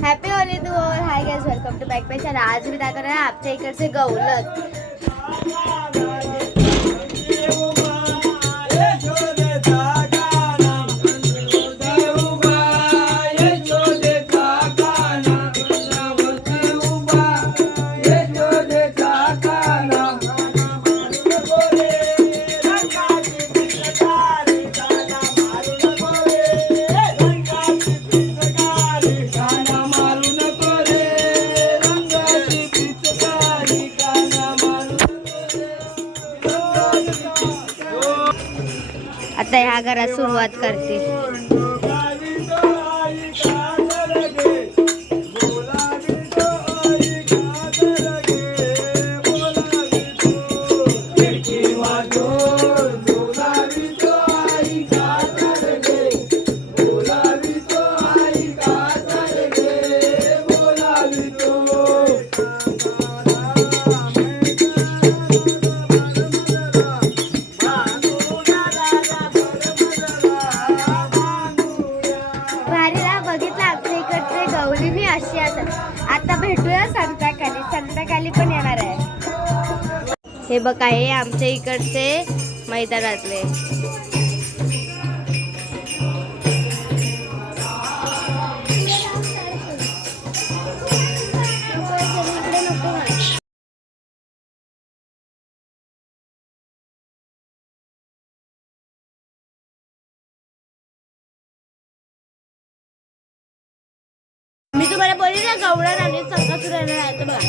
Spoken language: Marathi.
Happy Holi to all. Hi guys, welcome to back page. आज मी दाखवणार आहे आमच्या इकडचे गवलत. आता ह्या घरात सुरुवात करते. गौरी अशी आता भेटूया संध्याकाळी पण येणार आहे. हे बघा, हे आमच्या इकडचे मैदानातले. मी तुम्हाला बोलली ना, गवळण आणि संकासुर येणार आहे तर बघा.